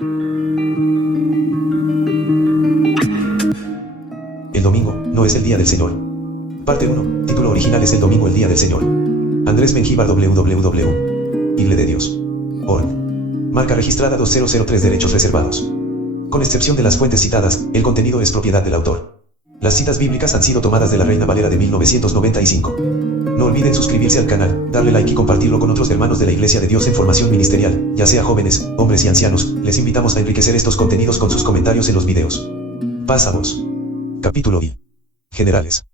El domingo no es el día del Señor. Parte 1. Título original es El domingo, el día del Señor. Andrés Mengíbar, www.igledios.org. Marca registrada 2003. Derechos reservados. Con excepción de las fuentes citadas, el contenido es propiedad del autor. Las citas bíblicas han sido tomadas de la Reina Valera de 1995. No olviden suscribirse al canal, darle like y compartirlo con otros hermanos de la Iglesia de Dios en formación ministerial, ya sea jóvenes, hombres y ancianos. Les invitamos a enriquecer estos contenidos con sus comentarios en los videos. Pasamos. Capítulo I. Generales.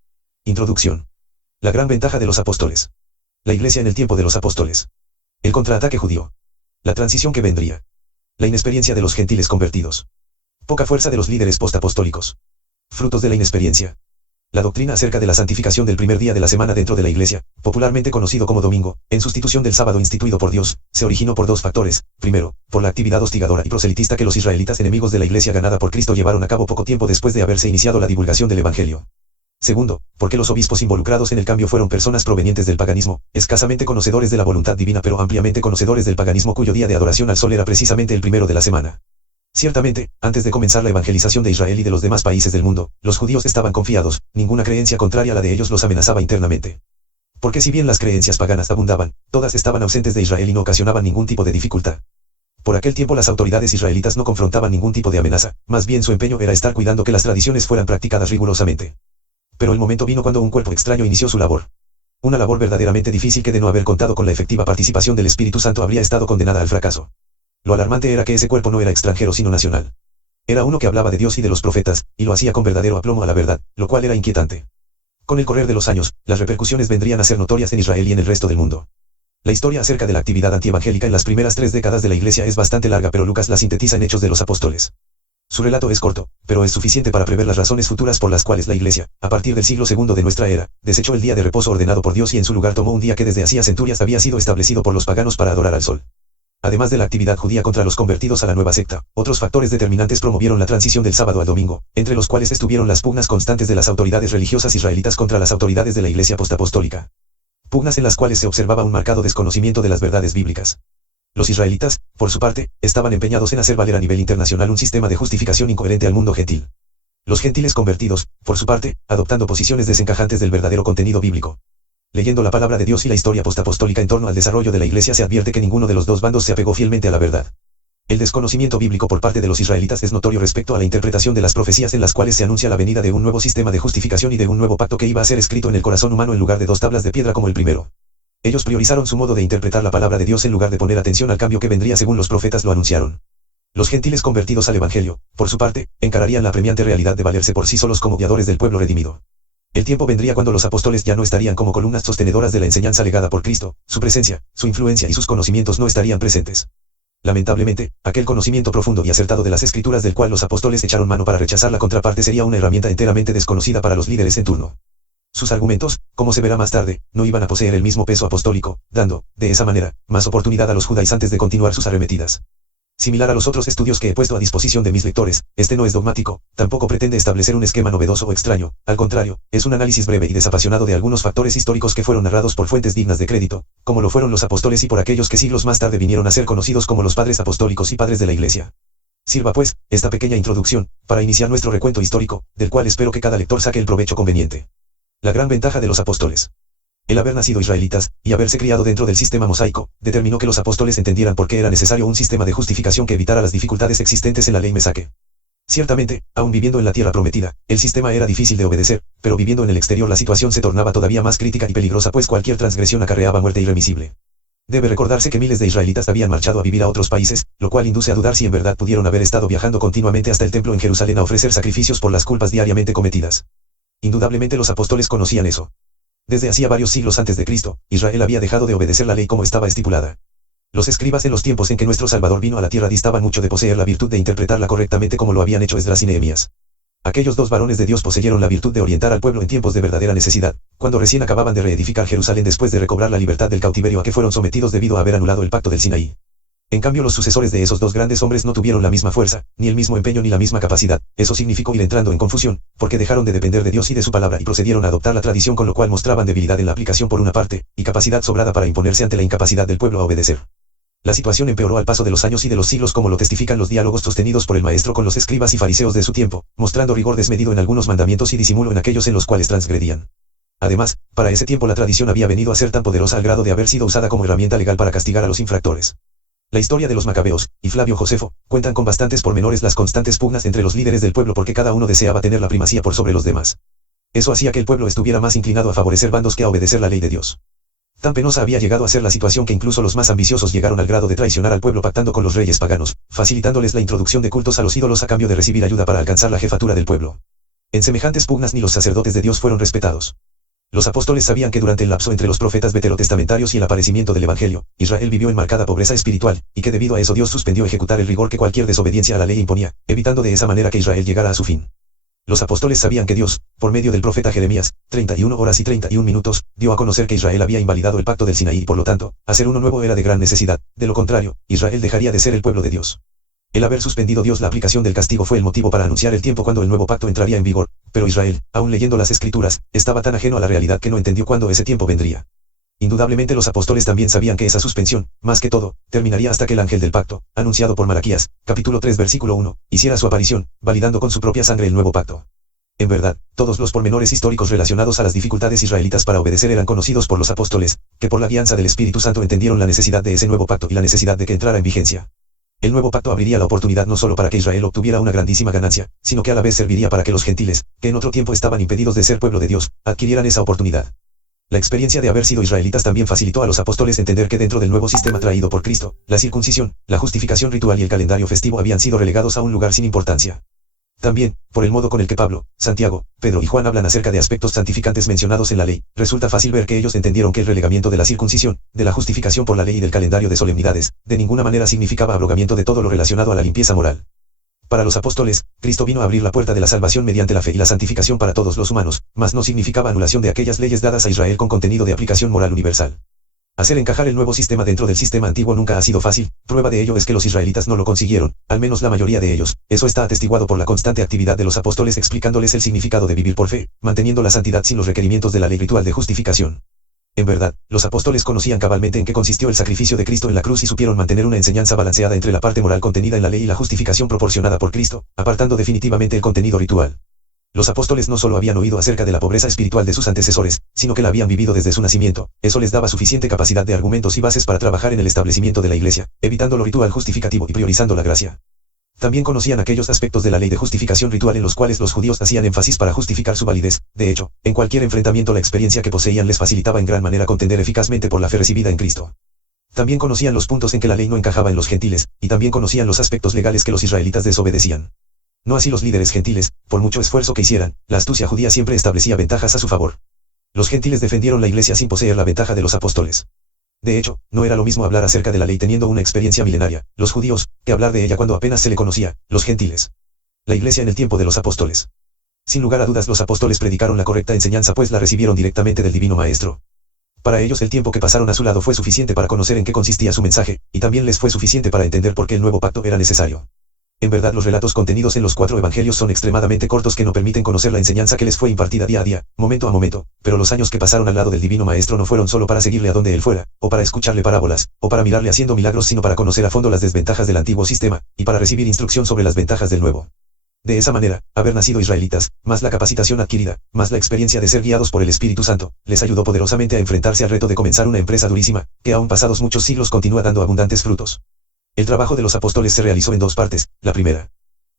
Introducción. La gran ventaja de los apóstoles. La Iglesia en el tiempo de los apóstoles. El contraataque judío. La transición que vendría. La inexperiencia de los gentiles convertidos. Poca fuerza de los líderes postapostólicos. Frutos de la inexperiencia. La doctrina acerca de la santificación del primer día de la semana dentro de la Iglesia, popularmente conocido como domingo, en sustitución del sábado instituido por Dios, se originó por dos factores. Primero, por la actividad hostigadora y proselitista que los israelitas enemigos de la Iglesia ganada por Cristo llevaron a cabo poco tiempo después de haberse iniciado la divulgación del Evangelio. Segundo, porque los obispos involucrados en el cambio fueron personas provenientes del paganismo, escasamente conocedores de la voluntad divina pero ampliamente conocedores del paganismo cuyo día de adoración al sol era precisamente el primero de la semana. Ciertamente, antes de comenzar la evangelización de Israel y de los demás países del mundo, los judíos estaban confiados, ninguna creencia contraria a la de ellos los amenazaba internamente. Porque si bien las creencias paganas abundaban, todas estaban ausentes de Israel y no ocasionaban ningún tipo de dificultad. Por aquel tiempo las autoridades israelitas no confrontaban ningún tipo de amenaza, más bien su empeño era estar cuidando que las tradiciones fueran practicadas rigurosamente. Pero el momento vino cuando un cuerpo extraño inició su labor. Una labor verdaderamente difícil que de no haber contado con la efectiva participación del Espíritu Santo habría estado condenada al fracaso. Lo alarmante era que ese cuerpo no era extranjero sino nacional. Era uno que hablaba de Dios y de los profetas, y lo hacía con verdadero aplomo a la verdad, lo cual era inquietante. Con el correr de los años, las repercusiones vendrían a ser notorias en Israel y en el resto del mundo. La historia acerca de la actividad antievangélica en las primeras 3 décadas de la Iglesia es bastante larga, pero Lucas la sintetiza en Hechos de los Apóstoles. Su relato es corto, pero es suficiente para prever las razones futuras por las cuales la Iglesia, a partir del siglo II de nuestra era, desechó el día de reposo ordenado por Dios y en su lugar tomó un día que desde hacía centurias había sido establecido por los paganos para adorar al sol. Además de la actividad judía contra los convertidos a la nueva secta, otros factores determinantes promovieron la transición del sábado al domingo, entre los cuales estuvieron las pugnas constantes de las autoridades religiosas israelitas contra las autoridades de la Iglesia postapostólica. Pugnas en las cuales se observaba un marcado desconocimiento de las verdades bíblicas. Los israelitas, por su parte, estaban empeñados en hacer valer a nivel internacional un sistema de justificación incoherente al mundo gentil. Los gentiles convertidos, por su parte, adoptando posiciones desencajantes del verdadero contenido bíblico. Leyendo la palabra de Dios y la historia postapostólica en torno al desarrollo de la Iglesia se advierte que ninguno de los dos bandos se apegó fielmente a la verdad. El desconocimiento bíblico por parte de los israelitas es notorio respecto a la interpretación de las profecías en las cuales se anuncia la venida de un nuevo sistema de justificación y de un nuevo pacto que iba a ser escrito en el corazón humano en lugar de 2 tablas de piedra como el primero. Ellos priorizaron su modo de interpretar la palabra de Dios en lugar de poner atención al cambio que vendría según los profetas lo anunciaron. Los gentiles convertidos al Evangelio, por su parte, encararían la apremiante realidad de valerse por sí solos como guiadores del pueblo redimido. El tiempo vendría cuando los apóstoles ya no estarían como columnas sostenedoras de la enseñanza legada por Cristo, su presencia, su influencia y sus conocimientos no estarían presentes. Lamentablemente, aquel conocimiento profundo y acertado de las Escrituras del cual los apóstoles echaron mano para rechazar la contraparte sería una herramienta enteramente desconocida para los líderes en turno. Sus argumentos, como se verá más tarde, no iban a poseer el mismo peso apostólico, dando, de esa manera, más oportunidad a los judaizantes de continuar sus arremetidas. Similar a los otros estudios que he puesto a disposición de mis lectores, este no es dogmático, tampoco pretende establecer un esquema novedoso o extraño, al contrario, es un análisis breve y desapasionado de algunos factores históricos que fueron narrados por fuentes dignas de crédito, como lo fueron los apóstoles y por aquellos que siglos más tarde vinieron a ser conocidos como los padres apostólicos y padres de la Iglesia. Sirva pues, esta pequeña introducción, para iniciar nuestro recuento histórico, del cual espero que cada lector saque el provecho conveniente. La gran ventaja de los apóstoles. El haber nacido israelitas, y haberse criado dentro del sistema mosaico, determinó que los apóstoles entendieran por qué era necesario un sistema de justificación que evitara las dificultades existentes en la ley mesaque. Ciertamente, aun viviendo en la tierra prometida, el sistema era difícil de obedecer, pero viviendo en el exterior la situación se tornaba todavía más crítica y peligrosa pues cualquier transgresión acarreaba muerte irremisible. Debe recordarse que miles de israelitas habían marchado a vivir a otros países, lo cual induce a dudar si en verdad pudieron haber estado viajando continuamente hasta el templo en Jerusalén a ofrecer sacrificios por las culpas diariamente cometidas. Indudablemente los apóstoles conocían eso. Desde hacía varios siglos antes de Cristo, Israel había dejado de obedecer la ley como estaba estipulada. Los escribas en los tiempos en que nuestro Salvador vino a la tierra distaban mucho de poseer la virtud de interpretarla correctamente como lo habían hecho Esdras y Nehemías. Aquellos 2 varones de Dios poseyeron la virtud de orientar al pueblo en tiempos de verdadera necesidad, cuando recién acababan de reedificar Jerusalén después de recobrar la libertad del cautiverio a que fueron sometidos debido a haber anulado el pacto del Sinaí. En cambio los sucesores de esos 2 grandes hombres no tuvieron la misma fuerza, ni el mismo empeño ni la misma capacidad. Eso significó ir entrando en confusión, porque dejaron de depender de Dios y de su palabra y procedieron a adoptar la tradición con lo cual mostraban debilidad en la aplicación por una parte, y capacidad sobrada para imponerse ante la incapacidad del pueblo a obedecer. La situación empeoró al paso de los años y de los siglos, como lo testifican los diálogos sostenidos por el maestro con los escribas y fariseos de su tiempo, mostrando rigor desmedido en algunos mandamientos y disimulo en aquellos en los cuales transgredían. Además, para ese tiempo la tradición había venido a ser tan poderosa al grado de haber sido usada como herramienta legal para castigar a los infractores. La historia de los Macabeos, y Flavio Josefo, cuentan con bastantes pormenores las constantes pugnas entre los líderes del pueblo porque cada uno deseaba tener la primacía por sobre los demás. Eso hacía que el pueblo estuviera más inclinado a favorecer bandos que a obedecer la ley de Dios. Tan penosa había llegado a ser la situación que incluso los más ambiciosos llegaron al grado de traicionar al pueblo pactando con los reyes paganos, facilitándoles la introducción de cultos a los ídolos a cambio de recibir ayuda para alcanzar la jefatura del pueblo. En semejantes pugnas ni los sacerdotes de Dios fueron respetados. Los apóstoles sabían que durante el lapso entre los profetas veterotestamentarios y el aparecimiento del Evangelio, Israel vivió en marcada pobreza espiritual, y que debido a eso Dios suspendió ejecutar el rigor que cualquier desobediencia a la ley imponía, evitando de esa manera que Israel llegara a su fin. Los apóstoles sabían que Dios, por medio del profeta Jeremías, 31 horas y 31 minutos, dio a conocer que Israel había invalidado el pacto del Sinaí y por lo tanto, hacer uno nuevo era de gran necesidad, de lo contrario, Israel dejaría de ser el pueblo de Dios. El haber suspendido Dios la aplicación del castigo fue el motivo para anunciar el tiempo cuando el nuevo pacto entraría en vigor, pero Israel, aún leyendo las Escrituras, estaba tan ajeno a la realidad que no entendió cuándo ese tiempo vendría. Indudablemente los apóstoles también sabían que esa suspensión, más que todo, terminaría hasta que el ángel del pacto, anunciado por Malaquías, capítulo 3 versículo 1, hiciera su aparición, validando con su propia sangre el nuevo pacto. En verdad, todos los pormenores históricos relacionados a las dificultades israelitas para obedecer eran conocidos por los apóstoles, que por la guianza del Espíritu Santo entendieron la necesidad de ese nuevo pacto y la necesidad de que entrara en vigencia. El nuevo pacto abriría la oportunidad no solo para que Israel obtuviera una grandísima ganancia, sino que a la vez serviría para que los gentiles, que en otro tiempo estaban impedidos de ser pueblo de Dios, adquirieran esa oportunidad. La experiencia de haber sido israelitas también facilitó a los apóstoles entender que dentro del nuevo sistema traído por Cristo, la circuncisión, la justificación ritual y el calendario festivo habían sido relegados a un lugar sin importancia. También, por el modo con el que Pablo, Santiago, Pedro y Juan hablan acerca de aspectos santificantes mencionados en la ley, resulta fácil ver que ellos entendieron que el relegamiento de la circuncisión, de la justificación por la ley y del calendario de solemnidades, de ninguna manera significaba abrogamiento de todo lo relacionado a la limpieza moral. Para los apóstoles, Cristo vino a abrir la puerta de la salvación mediante la fe y la santificación para todos los humanos, mas no significaba anulación de aquellas leyes dadas a Israel con contenido de aplicación moral universal. Hacer encajar el nuevo sistema dentro del sistema antiguo nunca ha sido fácil, prueba de ello es que los israelitas no lo consiguieron, al menos la mayoría de ellos. Eso está atestiguado por la constante actividad de los apóstoles explicándoles el significado de vivir por fe, manteniendo la santidad sin los requerimientos de la ley ritual de justificación. En verdad, los apóstoles conocían cabalmente en qué consistió el sacrificio de Cristo en la cruz y supieron mantener una enseñanza balanceada entre la parte moral contenida en la ley y la justificación proporcionada por Cristo, apartando definitivamente el contenido ritual. Los apóstoles no solo habían oído acerca de la pobreza espiritual de sus antecesores, sino que la habían vivido desde su nacimiento. Eso les daba suficiente capacidad de argumentos y bases para trabajar en el establecimiento de la iglesia, evitando lo ritual justificativo y priorizando la gracia. También conocían aquellos aspectos de la ley de justificación ritual en los cuales los judíos hacían énfasis para justificar su validez. De hecho, en cualquier enfrentamiento la experiencia que poseían les facilitaba en gran manera contender eficazmente por la fe recibida en Cristo. También conocían los puntos en que la ley no encajaba en los gentiles, y también conocían los aspectos legales que los israelitas desobedecían. No así los líderes gentiles, por mucho esfuerzo que hicieran, la astucia judía siempre establecía ventajas a su favor. Los gentiles defendieron la iglesia sin poseer la ventaja de los apóstoles. De hecho, no era lo mismo hablar acerca de la ley teniendo una experiencia milenaria, los judíos, que hablar de ella cuando apenas se le conocía, los gentiles. La iglesia en el tiempo de los apóstoles. Sin lugar a dudas los apóstoles predicaron la correcta enseñanza pues la recibieron directamente del divino maestro. Para ellos el tiempo que pasaron a su lado fue suficiente para conocer en qué consistía su mensaje, y también les fue suficiente para entender por qué el nuevo pacto era necesario. En verdad los relatos contenidos en los 4 evangelios son extremadamente cortos que no permiten conocer la enseñanza que les fue impartida día a día, momento a momento, pero los años que pasaron al lado del divino maestro no fueron solo para seguirle a donde él fuera, o para escucharle parábolas, o para mirarle haciendo milagros sino para conocer a fondo las desventajas del antiguo sistema, y para recibir instrucción sobre las ventajas del nuevo. De esa manera, haber nacido israelitas, más la capacitación adquirida, más la experiencia de ser guiados por el Espíritu Santo, les ayudó poderosamente a enfrentarse al reto de comenzar una empresa durísima, que aún pasados muchos siglos continúa dando abundantes frutos. El trabajo de los apóstoles se realizó en 2 partes, la primera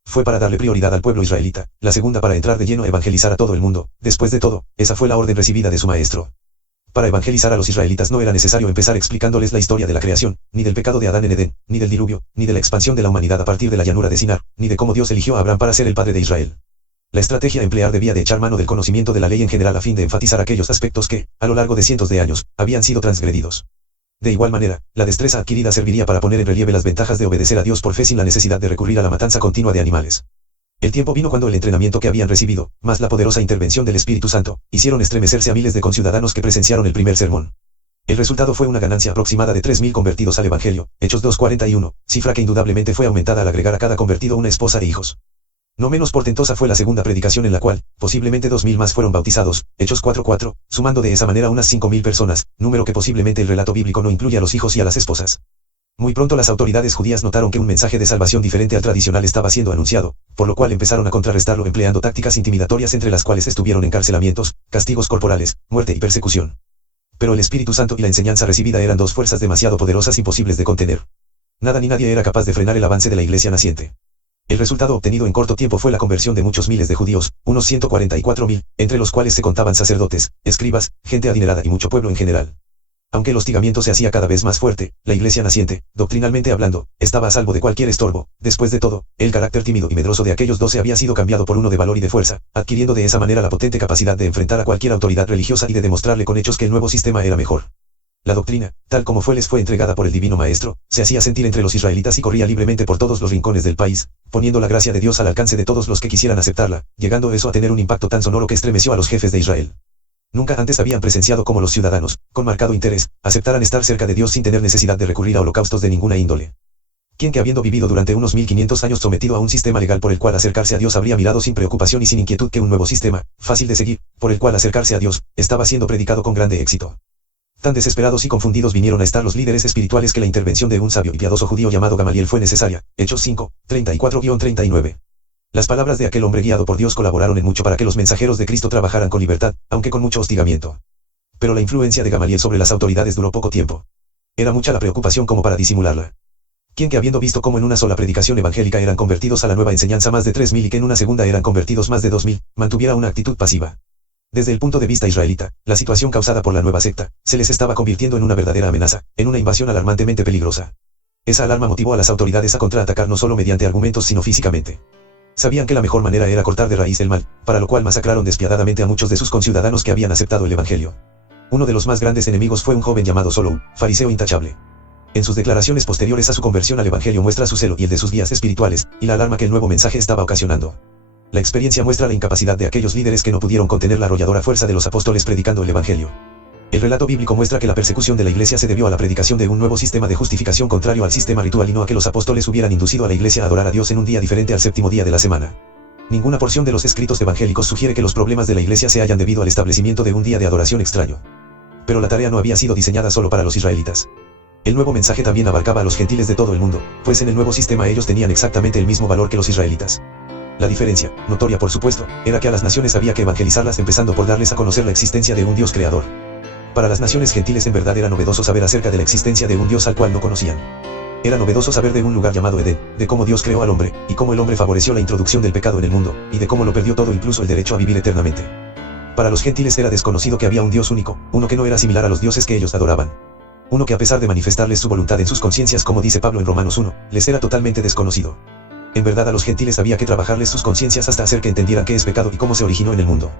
fue para darle prioridad al pueblo israelita, la segunda para entrar de lleno a evangelizar a todo el mundo. Después de todo, esa fue la orden recibida de su maestro. Para evangelizar a los israelitas no era necesario empezar explicándoles la historia de la creación, ni del pecado de Adán en Edén, ni del diluvio, ni de la expansión de la humanidad a partir de la llanura de Sinar, ni de cómo Dios eligió a Abraham para ser el padre de Israel. La estrategia a emplear debía de echar mano del conocimiento de la ley en general a fin de enfatizar aquellos aspectos que, a lo largo de cientos de años, habían sido transgredidos. De igual manera, la destreza adquirida serviría para poner en relieve las ventajas de obedecer a Dios por fe sin la necesidad de recurrir a la matanza continua de animales. El tiempo vino cuando el entrenamiento que habían recibido, más la poderosa intervención del Espíritu Santo, hicieron estremecerse a miles de conciudadanos que presenciaron el primer sermón. El resultado fue una ganancia aproximada de 3.000 convertidos al Evangelio, Hechos 2:41, cifra que indudablemente fue aumentada al agregar a cada convertido una esposa e hijos. No menos portentosa fue la segunda predicación en la cual, posiblemente 2.000 más fueron bautizados, Hechos 4:4, sumando de esa manera unas 5.000 personas, número que posiblemente el relato bíblico no incluye a los hijos y a las esposas. Muy pronto las autoridades judías notaron que un mensaje de salvación diferente al tradicional estaba siendo anunciado, por lo cual empezaron a contrarrestarlo empleando tácticas intimidatorias entre las cuales estuvieron encarcelamientos, castigos corporales, muerte y persecución. Pero el Espíritu Santo y la enseñanza recibida eran dos fuerzas demasiado poderosas e imposibles de contener. Nada ni nadie era capaz de frenar el avance de la iglesia naciente. El resultado obtenido en corto tiempo fue la conversión de muchos miles de judíos, unos 144.000, entre los cuales se contaban sacerdotes, escribas, gente adinerada y mucho pueblo en general. Aunque el hostigamiento se hacía cada vez más fuerte, la iglesia naciente, doctrinalmente hablando, estaba a salvo de cualquier estorbo. Después de todo, el carácter tímido y medroso de aquellos 12 había sido cambiado por uno de valor y de fuerza, adquiriendo de esa manera la potente capacidad de enfrentar a cualquier autoridad religiosa y de demostrarle con hechos que el nuevo sistema era mejor. La doctrina, tal como les fue entregada por el Divino Maestro, se hacía sentir entre los israelitas y corría libremente por todos los rincones del país, poniendo la gracia de Dios al alcance de todos los que quisieran aceptarla, llegando eso a tener un impacto tan sonoro que estremeció a los jefes de Israel. Nunca antes habían presenciado cómo los ciudadanos, con marcado interés, aceptaran estar cerca de Dios sin tener necesidad de recurrir a holocaustos de ninguna índole. ¿Quién que habiendo vivido durante unos 1500 años sometido a un sistema legal por el cual acercarse a Dios habría mirado sin preocupación y sin inquietud que un nuevo sistema, fácil de seguir, por el cual acercarse a Dios, estaba siendo predicado con grande éxito? Tan desesperados y confundidos vinieron a estar los líderes espirituales que la intervención de un sabio y piadoso judío llamado Gamaliel fue necesaria. Hechos 5, 34-39. Las palabras de aquel hombre guiado por Dios colaboraron en mucho para que los mensajeros de Cristo trabajaran con libertad, aunque con mucho hostigamiento. Pero la influencia de Gamaliel sobre las autoridades duró poco tiempo. Era mucha la preocupación como para disimularla. ¿Quién que habiendo visto cómo en una sola predicación evangélica eran convertidos a la nueva enseñanza más de 3.000 y que en una segunda eran convertidos más de 2.000, mantuviera una actitud pasiva? Desde el punto de vista israelita, la situación causada por la nueva secta, se les estaba convirtiendo en una verdadera amenaza, en una invasión alarmantemente peligrosa. Esa alarma motivó a las autoridades a contraatacar no solo mediante argumentos sino físicamente. Sabían que la mejor manera era cortar de raíz el mal, para lo cual masacraron despiadadamente a muchos de sus conciudadanos que habían aceptado el evangelio. Uno de los más grandes enemigos fue un joven llamado Solou, fariseo intachable. En sus declaraciones posteriores a su conversión al evangelio muestra su celo y el de sus guías espirituales, y la alarma que el nuevo mensaje estaba ocasionando. La experiencia muestra la incapacidad de aquellos líderes que no pudieron contener la arrolladora fuerza de los apóstoles predicando el evangelio. El relato bíblico muestra que la persecución de la iglesia se debió a la predicación de un nuevo sistema de justificación contrario al sistema ritual y no a que los apóstoles hubieran inducido a la iglesia a adorar a Dios en un día diferente al séptimo día de la semana. Ninguna porción de los escritos evangélicos sugiere que los problemas de la iglesia se hayan debido al establecimiento de un día de adoración extraño. Pero la tarea no había sido diseñada solo para los israelitas. El nuevo mensaje también abarcaba a los gentiles de todo el mundo, pues en el nuevo sistema ellos tenían exactamente el mismo valor que los israelitas. La diferencia, notoria por supuesto, era que a las naciones había que evangelizarlas empezando por darles a conocer la existencia de un Dios creador. Para las naciones gentiles en verdad era novedoso saber acerca de la existencia de un Dios al cual no conocían. Era novedoso saber de un lugar llamado Edén, de cómo Dios creó al hombre, y cómo el hombre favoreció la introducción del pecado en el mundo, y de cómo lo perdió todo incluso el derecho a vivir eternamente. Para los gentiles era desconocido que había un Dios único, uno que no era similar a los dioses que ellos adoraban. Uno que a pesar de manifestarles su voluntad en sus conciencias como dice Pablo en Romanos 1, les era totalmente desconocido. En verdad a los gentiles había que trabajarles sus conciencias hasta hacer que entendieran qué es pecado y cómo se originó en el mundo.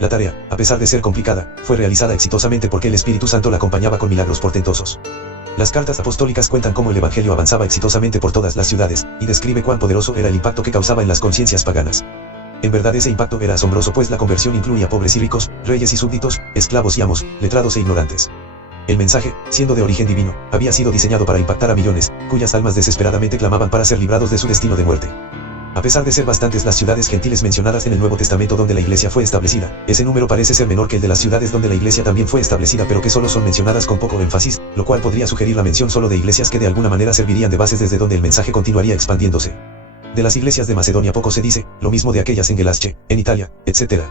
La tarea, a pesar de ser complicada, fue realizada exitosamente porque el Espíritu Santo la acompañaba con milagros portentosos. Las cartas apostólicas cuentan cómo el Evangelio avanzaba exitosamente por todas las ciudades, y describe cuán poderoso era el impacto que causaba en las conciencias paganas. En verdad ese impacto era asombroso pues la conversión incluía pobres y ricos, reyes y súbditos, esclavos y amos, letrados e ignorantes. El mensaje, siendo de origen divino, había sido diseñado para impactar a millones, cuyas almas desesperadamente clamaban para ser librados de su destino de muerte. A pesar de ser bastantes las ciudades gentiles mencionadas en el Nuevo Testamento donde la iglesia fue establecida, ese número parece ser menor que el de las ciudades donde la iglesia también fue establecida pero que solo son mencionadas con poco énfasis, lo cual podría sugerir la mención solo de iglesias que de alguna manera servirían de bases desde donde el mensaje continuaría expandiéndose. De las iglesias de Macedonia poco se dice, lo mismo de aquellas en Galacia, en Italia, etc.